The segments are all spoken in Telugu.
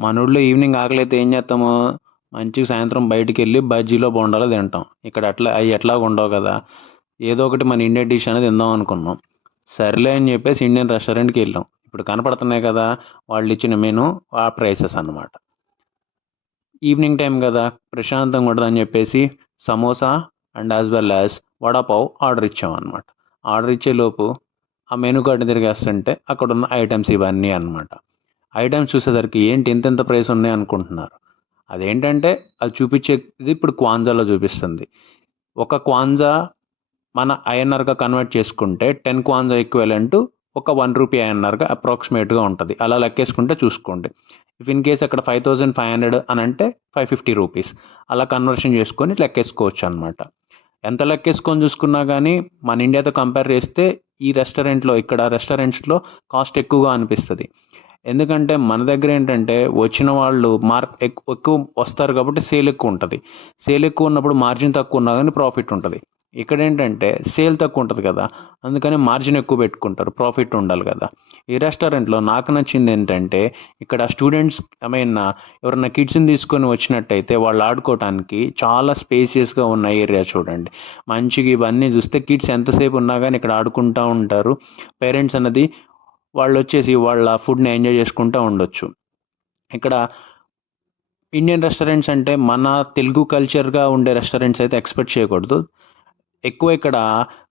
మనోళ్ళు ఈవినింగ్ ఆకలైతే ఏం చేస్తాము, మంచిగా సాయంత్రం బయటికెళ్ళి బజ్జీలో, బోండాలో తింటాం. ఇక్కడ అయి ఎట్లాగ ఉండవు కదా! ఏదో ఒకటి మన ఇండియన్ డిష్ అనేది తిందాం అనుకున్నాం. సర్లే అని చెప్పేసి ఇండియన్ రెస్టారెంట్‌కి వెళ్ళాం. ఇప్పుడు కనపడుతున్నాయి కదా! వాళ్ళు ఇచ్చిన మెనూ, ఆ ప్రైసెస్ అన్నమాట. ఈవినింగ్ టైం కదా! ప్రశాంతంగా ఉంటదని చెప్పేసి samosa and as well as vada pav order ఇచ్చామన్నమాట. ఆర్డర్ ఇచ్చేలోపు ఆ మెనూ కార్డ్‌ని తిరిగేస్తుంటే అక్కడున్న ఐటెమ్స్ ఇవన్నీ అన్నమాట. ఐటెమ్స్ చూసేసరికి ఏంటి ఇంతింత ప్రైస్ ఉన్నాయి అనుకుంటున్నారు. అదేంటంటే అది చూపించేది ఇప్పుడు క్వాంజాలో చూపిస్తుంది. ఒక క్వాంజా మన ఐఎన్ఆర్‌గా కన్వర్ట్ చేసుకుంటే 10 క్వాంజా ఈక్వివలెంట్ ఒక ₹1 ఐఎన్ఆర్‌గా అప్రాక్సిమేట్‌గా ఉంటది. అలా లెక్కేసుకుంటే చూసుకోండి. ఇఫ్ ఇన్ కేస్ అక్కడ 5500 అని అంటే ₹550 అలా కన్వర్షన్ చేసుకొని లెక్కేసుకోవచ్చనమాట. ఎంత లెక్కేసుకొని చూసుకున్నా గానీ మన ఇండియాతో కంపేర్ చేస్తే ఈ రెస్టారెంట్‌లో ఇక్కడ రెస్టారెంట్స్‌లో కాస్ట్ ఎక్కువగా అనిపిస్తది. ఎందుకంటే మన దగ్గర ఏంటంటే వచ్చిన వాళ్ళు ఎక్కువ వస్తారు కాబట్టి సేల్ ఎక్కువ ఉంటది. సేల్ ఎక్కువ ఉన్నప్పుడు మార్జిన్ తక్కువ ఉన్నా గానీ ప్రాఫిట్ ఉంటది. ఇక్కడేంటంటే సేల్ తక్కువ ఉంటది కదా! అందుకని మార్జిన్ ఎక్కువ పెట్టుకుంటారు. ప్రాఫిట్ ఉండాలి కదా! ఈ రెస్టారెంట్‌లో నాకు నచ్చిందేంటంటే ఇక్కడ స్టూడెంట్స్ ఎవరైనా కిడ్స్‌ని తీసుకొని వచ్చినట్టయితే వాళ్ళు ఆడుకోవటానికి చాలా స్పేసియస్‌గా ఉన్న ఏరియా చూడండి. మంచిగా ఇవన్నీ చూస్తే కిడ్స్ ఎంతసేపు ఉన్నా గానీ ఇక్కడ ఆడుకుంటా ఉంటారు. పేరెంట్స్ అన్నది వాళ్ళొచ్చేసి వాళ్ళ ఫుడ్‌ని ఎంజాయ్ చేసుకుంటా ఉండొచ్చు. ఇక్కడ ఇండియన్ రెస్టారెంట్స్ అంటే మన తెలుగు కల్చర్‌గా ఉండే రెస్టారెంట్స్ అయితే ఎక్స్‌పెక్ట్ చేయకూడదు. ఎక్కువ ఇక్కడ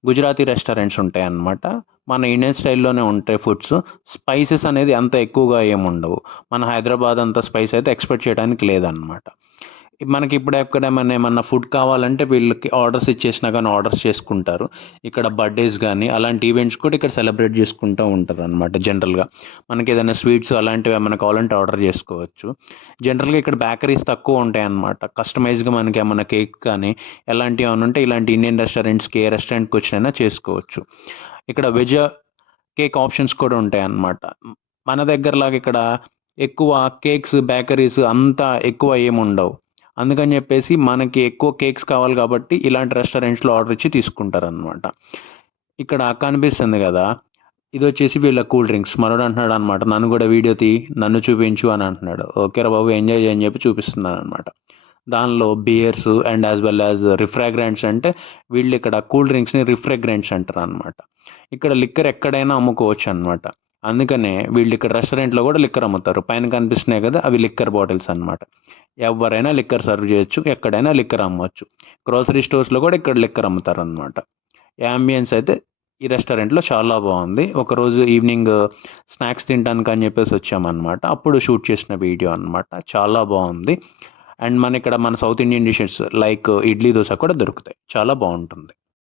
గుజరాతీ రెస్టారెంట్స్ ఉంటాయన్నమాట. మన ఇండియన్ స్టైల్‌లోనే ఉంటాయి ఫుడ్స్. స్పైసెస్ అనేది అంత ఎక్కువగా ఏముండవు. మన హైదరాబాద్ అంత స్పైస్ అయితే ఎక్స్‌పెక్ట్ చేయడానికి లేదన్నమాట. మనకిప్పుడు ఏమన్నా ఫుడ్ కావాలంటే వీళ్ళకి ఆర్డర్స్ ఇచ్చేసినా గానీ ఆర్డర్స్ చేసుకుంటారు. ఇక్కడ బర్త్‌డేస్ గానీ, అలాంటి ఈవెంట్స్ కూడా ఇక్కడ సెలబ్రేట్ చేసుకుంటూ ఉంటారనమాట జనరల్‌గా. మనకేదైనా స్వీట్స్ అలాంటివి ఏమన్నా కావాలంటే ఆర్డర్ చేసుకోవచ్చు. జనరల్‌గా ఇక్కడ బేకరీస్ తక్కువ ఉంటాయన్నమాట. కస్టమైజ్డ్‌గా మనకేమన్నా కేక్ కానీ, ఎలాంటియేమన్నా ఉంటే ఇలాంటి ఇండియన్ రెస్టారెంట్స్‌కి ఏ రెస్టారెంట్‌కొచ్చినైనా చేసుకోవచ్చు. ఇక్కడ వెజ్ కేక్ ఆప్షన్స్ కూడా ఉంటాయన్నమాట. మన దగ్గరలాగా ఇక్కడ ఎక్కువ కేక్స్, బేకరీస్ అంతా ఎక్కువ ఏముండవు. అందుకని చెప్పేసి మనకి ఎక్కువ కేక్స్ కావాలి కాబట్టి ఇలాంటి రెస్టారెంట్స్‌లో ఆర్డర్ ఇచ్చి తీసుకుంటారనమాట. ఇక్కడ కనిపిస్తుంది గదా! ఇదొచ్చేసి వీళ్ళ కూల్ డ్రింక్స్. మనోడు అంటున్నాడనమాట, "నన్ను గూడా వీడియో నన్ను చూపించు" అని అంటున్నాడు. ఓకేరా బాబు ఎంజాయ్ చెయ్యి అని చెప్పి చూపిస్తున్నాననమాట. దానిలో beers and as well as refrigerants అంటే వీళ్ళిక్కడ కూల్ డ్రింక్స్‌ని రిఫ్రాగ్రెంట్స్ అంటారనమాట. ఇక్కడ లిక్కర్ ఎక్కడైనా అమ్ముకోవచ్చనమాట. అందుకనే వీళ్ళిక్కడ రెస్టారెంట్‌లో గూడా లిక్కర్ అమ్ముతారు. పైన కనిపిస్తున్నాయి గదా! అవి లిక్కర్ బాటిల్స్ అనమాట. ఎవ్వరైనా లిక్కర్ సర్వ్ చేయొచ్చు. ఎక్కడైనా లిక్కర్ అమ్మొచ్చు. గ్రోసరీ స్టోర్స్‌లో గూడా ఇక్కడ లిక్కర్ అమ్ముతారనమాట. యాంబియన్స్ అయితే ఈ రెస్టారెంట్‌లో చాలా బావుంది. ఒకరోజు ఈవినింగ్ స్నాక్స్ తినటానికని చెప్పేసి వచ్చామనమాట. అప్పుడు షూట్ చేసిన వీడియో అనమాట. చాలా బావుంది. అండ్ మన south Indian dishes like idli, dosa కూడా దొరుకుతాయి. చాలా బావుంటుంది.